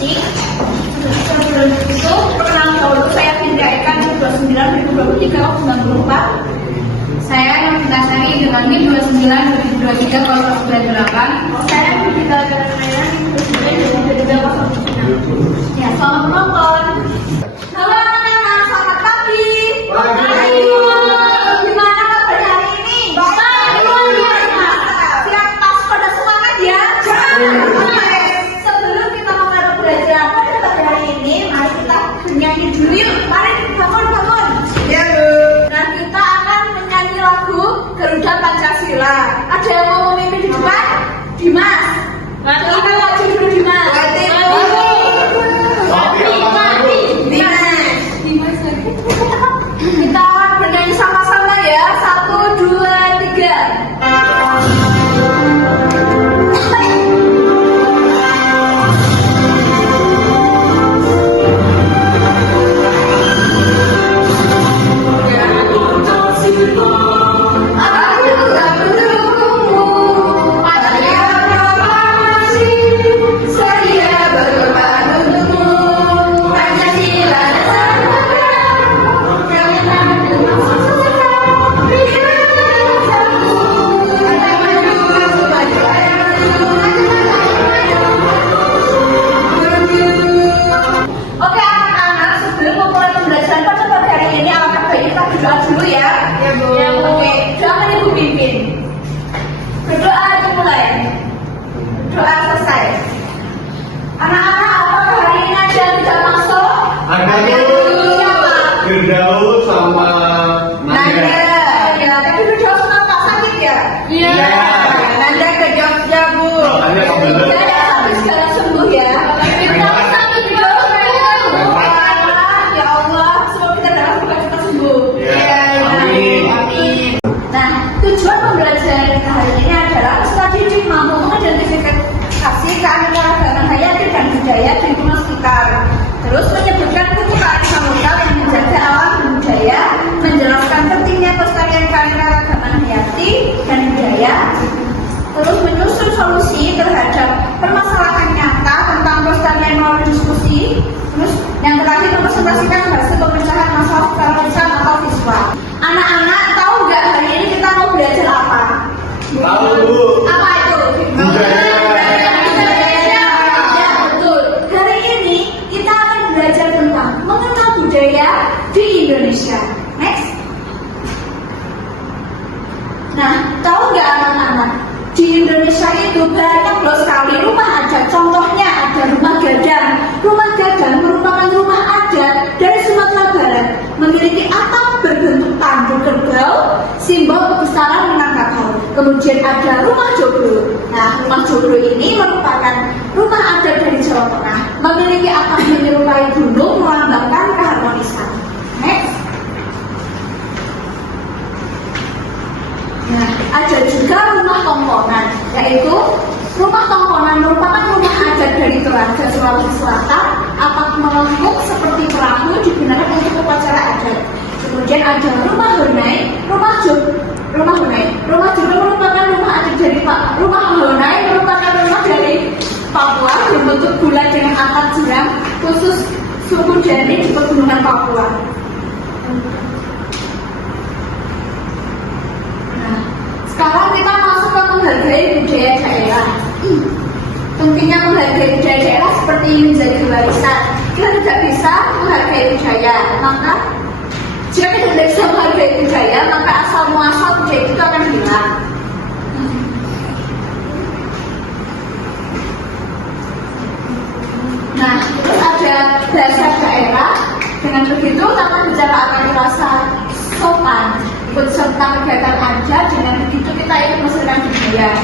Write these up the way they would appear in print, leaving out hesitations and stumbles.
ini. Sebelum itu, perkenalan dahulu saya pindahikan 29/2023 waktu 94. Saya yang Nasari dengan NIM 29/2023 Saya Bibita Jalanaya NIM 29/2023 Ya, selamat menonton. Halo anak-anak, selamat pagi. Gimana kabarnya hari ini? Baik, luar biasa. Siap, pas pada semangat ya. Sebelum kita mulai belajar apa pada hari ini, mari kita bernyanyi dulu yuk. Mari bangun. Ya, Bu. Nah, kita akan menyanyi lagu Garuda Pancasila. Ada yang mau memimpin di depan? Dimas. Kita wajib dulu Dimas. Kita bernyanyi sama-sama ya. 1, 2, 3. Firdaus sama Nanda. Ya, tapi Firdaus kenapa sakit ya? Iya. Nanda ke Jogja, Bu. Nanda ke Jogja. Ya, tapi sekarang sembuh ya. Firdaus sakit di Jogja. Ya Allah, semoga kita dapat cepat sembuh. Ya, amin. Nah, tujuan pembelajaran kita hari ini adalah peserta didik mampu mengidentifikasi keanekaragaman hayati dan budaya di lingkungan sekitar. Terus menyebutkan buku kearifan lokal yang menjaga alam dan budaya, menjelaskan pentingnya pelestarian keanekaragaman hayati dan budaya, terus menyusun solusi terhadap permasalahan nyata tentang pelestarian melalui diskusi, terus yang terakhir mempresentasikan hasil pemecahan masalah secara lisan atau visual. Anak-anak tahu nggak hari ini kita mau belajar apa? Tahu, Bu. Apa itu? Budaya. Di Indonesia. Next. Nah, tahu nggak anak-anak? Di Indonesia itu banyak loh sekali rumah adat. Contohnya ada rumah gadang. Rumah gadang merupakan rumah adat dari Sumatera Barat, memiliki atap berbentuk tandu kerbau, simbol kebesaran Minangkabau. Kemudian ada rumah joglo. Nah, rumah joglo ini merupakan rumah adat dari Jawa Tengah, memiliki atap menyerupai gunung, melambangkan keharmonisan. Next. Nah, ada juga rumah tongkonan, yaitu rumah tongkonan merupakan rumah adat dari Toraja, Sulawesi Selatan. Atap melengkung seperti perahu digunakan untuk upacara adat. Kemudian ada rumah Honai, rumah joglo merupakan rumah adat dari rumah Honai merupakan rumah dari Papua berbentuk bulat dengan atap jeram khusus suku Dani di pegunungan Papua. Nah, sekarang kita masuk ke menghargai budaya daerah. Pentingnya menghargai budaya daerah seperti menjadi warisan. Kita tidak bisa menghargai budaya, maka jika kita tidak bisa menghargai budaya, maka asal muasal budaya itu akan hilang. Nah, terus ada bahasa daerah. Dengan begitu, tata bicara akan terasa sopan, ikut serta kegiatan aja. Dengan begitu kita ikut melestarikan budaya.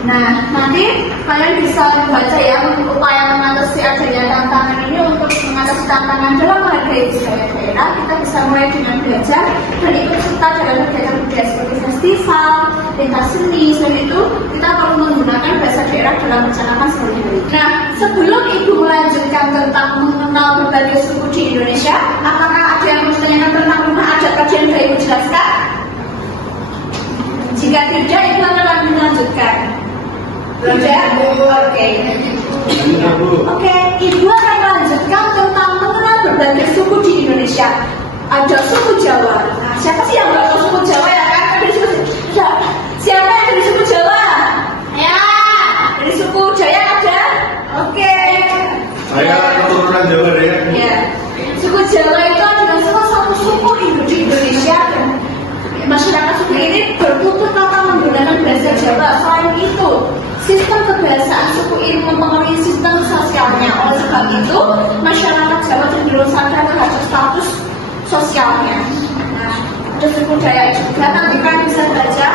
Nah, nanti kalian bisa membaca ya upaya mengatasi adanya tantangan ini. Untuk mengatasi tantangan dalam menghargai budaya daerah, kita bisa mulai dengan belajar dan ikut serta dalam kegiatan budaya seperti festival, pentas seni. Selain itu, kita perlu menggunakan bahasa daerah dalam mencanangkan sehari-hari. Nah, sebelum Ibu melanjutkan tentang mengenal berbagai suku di Indonesia, apakah ada yang mau ditanyakan tentang rumah adat tadi yang Ibu jelaskan? Jika tidak, Ibu akan melanjutkan. Tidak? Oke. Oke, Ibu akan melanjutkan tentang mengenal berbagai suku di Indonesia. Ada suku Jawa. Nah, siapa sih yang tahu suku Jawa ya kan? Siapa yang dari suku Jawa? Ya. Dari suku Jaya ada? Oke. Saya keturunan Jawa deh. Ya. Suku Jawa itu adalah salah satu suku di Indonesia dan masyarakat suku ini bertutur kata menggunakan bahasa Jawa. Selain itu, sistem kebahasaan suku ini mempengaruhi sistem sosialnya. Oleh sebab itu, masyarakat Jawa cenderung sadar terhadap status sosialnya. Nah, ada suku Dayak juga, nanti kalian bisa baca.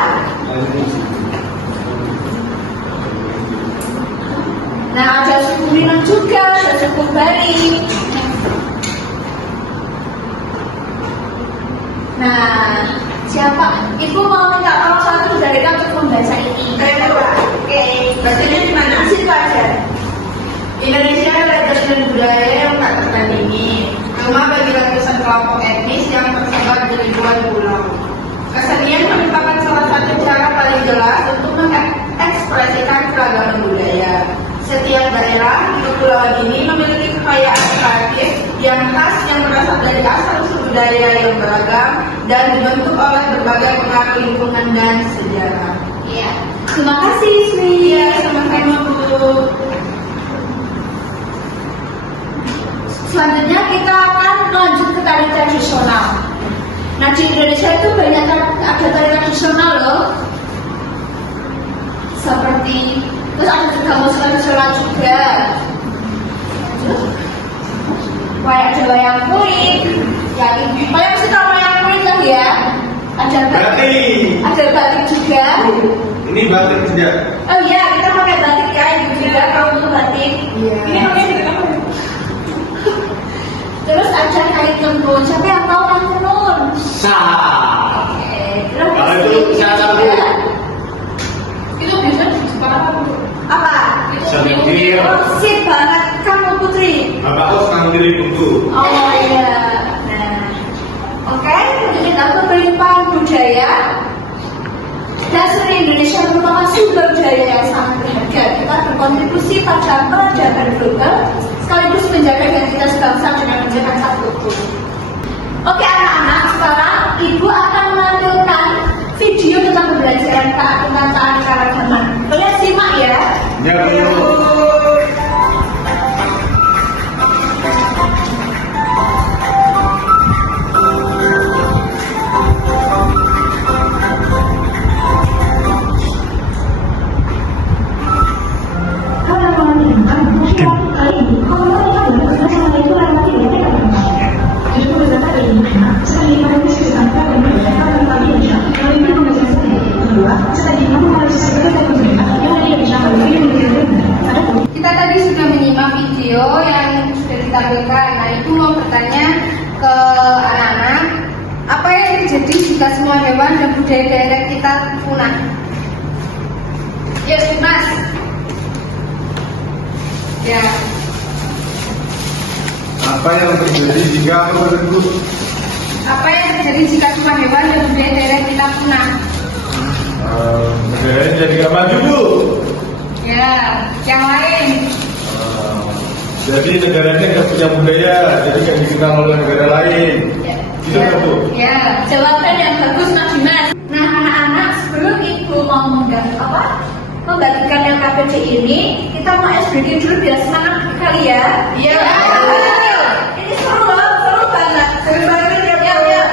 Nah, ada suku Minang juga, ada suku Bali. Nah, siapa? Ibu mau minta tolong satu dari kamu untuk membaca ini. Saya coba. Oke. Bacanya di mana? Situ aja. Indonesia adalah dan budaya yang tak tertandingi. Rumah bagi ratusan kelompok etnis yang tersebar di ribuan pulau. Kesenian merupakan salah satu cara paling jelas untuk mengekspresikan keragaman budaya. Setiap daerah di kepulauan ini memiliki kekayaan kreatif yang khas yang berasal dari asal usul budaya yang beragam dan dibentuk oleh berbagai pengaruh lingkungan dan sejarah. Iya. Terima kasih, Sri. Iya, sama-sama Bu. Selanjutnya kita akan lanjut ke tari tradisional. Nah, di Indonesia itu banyak ada tari tradisional loh. Seperti terus ada juga musik tradisional juga. Ada wayang kulit. Ya, kalian mesti tahu wayang kulit kan ya? Ada Batik. Ada batik juga. Ini batik tidak? Oh iya, kita pakai batik ya, ibu juga kalau untuk batik. Iya. Ini namanya juga. Terus ada kain tenun. Siapa yang tahu kain tenun? Sah. Oke. Terus Kalau itu saya tahu. itu bisa disebut apa? Apa? Sedikit. Oh, sip banget kamu Putri. Bapakku senang diri buku. Oh iya. Nah, oke. Kita kebelimpahan budaya. Dasar Indonesia merupakan sumber budaya yang sangat berharga. Kita berkontribusi pada peradaban global, sekaligus menjaga identitas bangsa dengan menjaga satu. Oke anak-anak, sekarang Ibu akan menampilkan video tentang pembelajaran tentang keanekaragaman. Kalian simak ya. Ya, Bu. Kita tadi sudah menyimak video yang sudah ditampilkan. Nah, Ibu mau bertanya ke anak-anak, apa yang terjadi jika semua hewan dan budaya daerah kita punah? Ya, Mas. Ya. Apa yang terjadi jika aku berikut? Apa yang terjadi jika semua hewan dan budaya daerah kita punah? Negaranya jadi gak maju, Bu. Ya, yang lain. Jadi negaranya nggak punya budaya, jadi nggak dikenal oleh negara lain. Gitu kan, Bu? Ya. Jawaban yang bagus Mas Dimas. Nah anak-anak, sebelum Ibu mau membagikan LKPD ini, kita mau SBD dulu biar semangat kali ya. Iya. Ini seru loh, seru banget. Seru banget ya, Bu. Ya.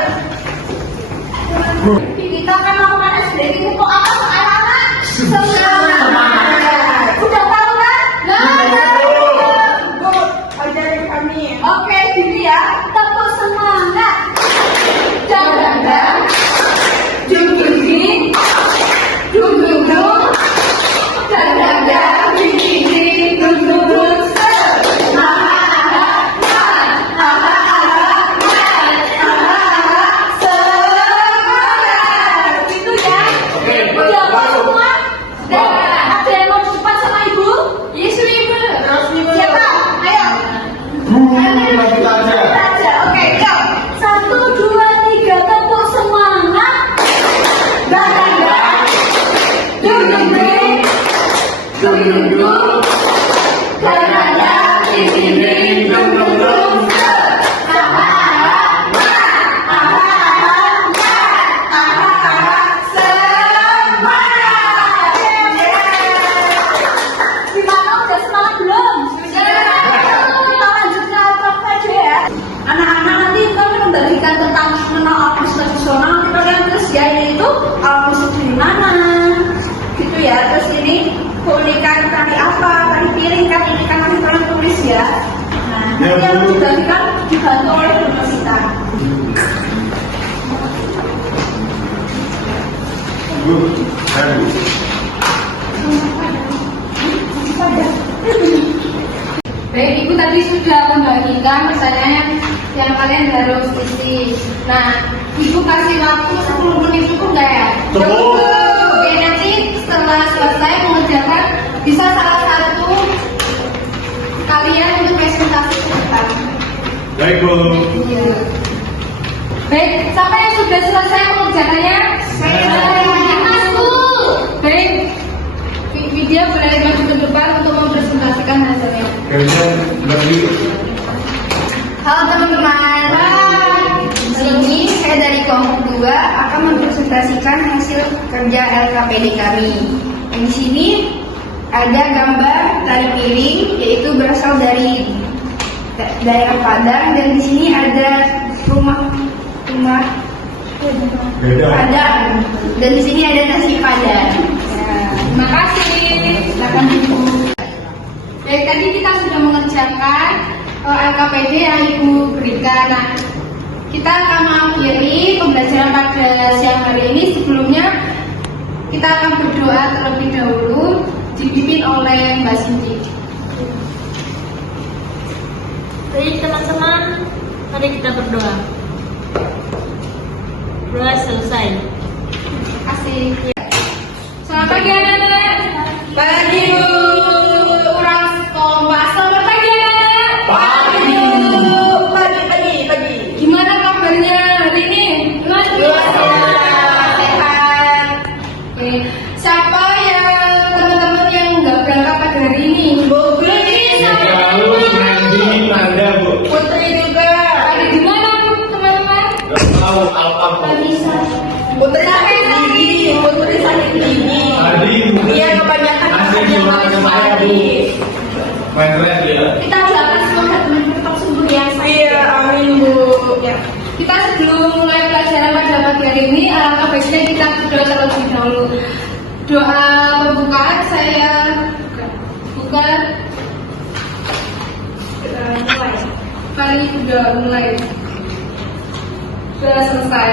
Kita akan melakukan SBD untuk apa anak-anak? Semangat. Udah tahu kan? Bu, ajarin kami. Oke, gini ya. Tepuk semangat. Dan dung dung ding, dung dung dung, dan dung dung ding, dung dung dung. Semangat. duduk, Berada di sini duduk Gimana, udah semangat belum? Kita lanjut ke praktek ya. Anak-anak nanti kami membagikan tentang mengenal alat musik tradisional. Nanti kalian terus ya, ini itu alat musik dari mana, gitu ya. Terus ini keunikan tari apa, tari piring kan, ini kan nanti kalian tulis ya. Nah, nanti yang dibagikan dibantu oleh guru kita. Baik, Ibu tadi sudah membagikan pesannya yang kalian harus isi. Nah, Ibu kasih waktu 10 menit cukup nggak ya? Cukup. Oke, nanti setelah selesai mengerjakan bisa salah satu kalian untuk presentasi ke depan. Baik, Bu. Baik, siapa yang sudah selesai mengerjakannya? Mas, Bu. Baik, Widya boleh maju ke depan untuk mempresentasikan hasilnya. Kerja lagi. Halo teman-teman, di sini saya dari kelompok 2 akan mempresentasikan hasil kerja LKPD kami. Di sini ada gambar tari piring, yaitu berasal dari daerah Padang, dan di sini ada rumah Padang, dan di sini ada nasi Padang. Terima kasih. Silakan Ibu. Baik, tadi kita sudah mengerjakan LKPD yang Ibu berikan. Nah, kita akan mengakhiri pembelajaran pada siang hari ini. Sebelumnya kita akan berdoa terlebih dahulu, dipimpin oleh Mbak Cindy. Baik teman-teman, mari kita berdoa. Doa selesai. Terima kasih. Selamat pagi anak-anak. Pagi Bu. Kurang kompak. Selamat pagi anak-anak. Pagi. Pagi. Gimana kabarnya hari ini? Luar biasa. Sehat. Oke. Siapa yang teman-teman yang nggak berangkat pada hari ini? Bu Gladys. Lalu nanti Nanda, Bu. Putri juga. Ada di mana Bu teman-teman? Gak tahu apa-apa. Putri sakit gigi. Putri sakit gigi. Tadi Iya, kebanyakan makan yang manis manis. main red ya. Kita doakan semoga teman-teman tetap sembuh ya. Iya, amin Bu. Ya. Kita sebelum mulai pelajaran pada pagi hari ini, alangkah baiknya kita berdoa terlebih dahulu. Doa pembukaan saya buka. Kali sudah mulai. Sudah selesai.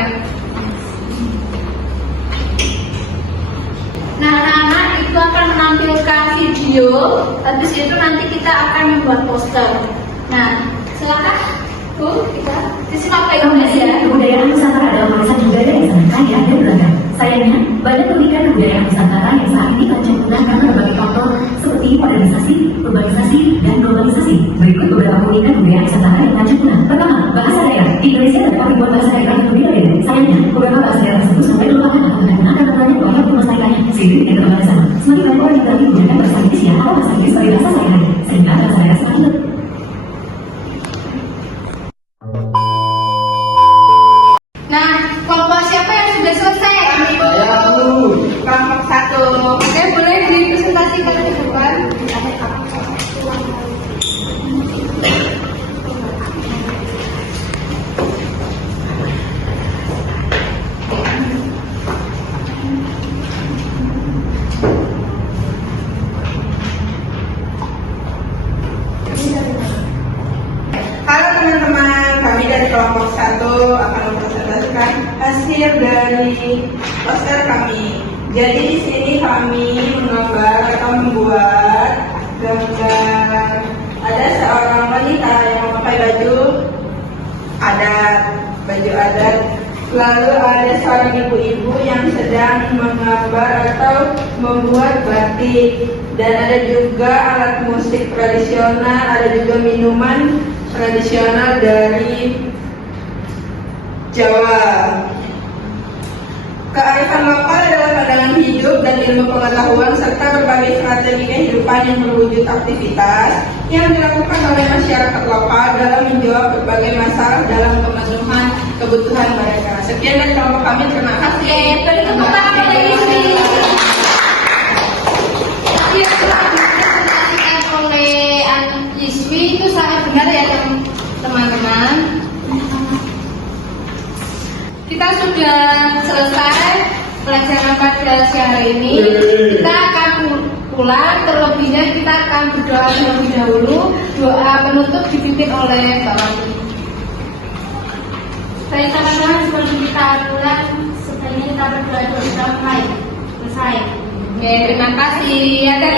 Nah, anak-anak itu akan menampilkan video. Habis itu nanti kita akan membuat poster. Nah, silakan Bu, kita disimak baik-baik ya. Kebudayaan Nusantara adalah warisan budaya yang sangat kaya dan beragam. Sayangnya, Badan Pendidikan Kebudayaan Nusantara yang saat ini terancam punah karena berbagai faktor seperti modernisasi, urbanisasi, dan globalisasi. Berikut beberapa keunikan budaya Nusantara yang terancam punah. Pertama, bahasa daerah. Di Indonesia terdapat ribuan bahasa daerah yang berbeda-beda. Sayangnya, beberapa bahasa daerah tersebut sampai dilupakan atau tidak digunakan karena untuk melestarikannya. Seiring dengan perkembangan zaman, semakin banyak orang yang beralih menggunakan bahasa Indonesia atau bahasa Inggris sebagai bahasa sehari-hari, sehingga bahasa daerah semakin Nah, kelompok siapa yang sudah selesai? Kami Bu. Kelompok 1. Oke, boleh dipresentasikan ke depan. Halo teman-teman, kami dari kelompok 1 akan mempresentasikan hasil dari poster kami. Jadi di sini kami menggambar atau membuat gambar ada seorang wanita yang memakai baju adat. Lalu ada seorang ibu-ibu yang sedang menggambar atau membuat batik, dan ada juga alat musik tradisional, ada juga minuman tradisional dari Jawa. Kearifan lokal adalah pandangan hidup dan ilmu pengetahuan serta berbagai strategi kehidupan yang berwujud aktivitas yang dilakukan oleh masyarakat lokal dalam menjawab berbagai masalah dalam pemenuhan kebutuhan mereka. Sekian dari kelompok kami, terima kasih. Beri tepuk tangan oleh Yusri. Yang selanjutnya disampaikan oleh Yusri itu sangat benar ya teman-teman. Kita sudah selesai pelajaran pada siang hari ini. Kita akan pulang, terlebihnya kita akan berdoa terlebih dahulu. Doa penutup dipimpin oleh Mbak Wati. Baik teman-teman, sebelum kita pulang, sebaiknya kita berdoa dulu kita mulai. Selesai. Oke, terima kasih. Ada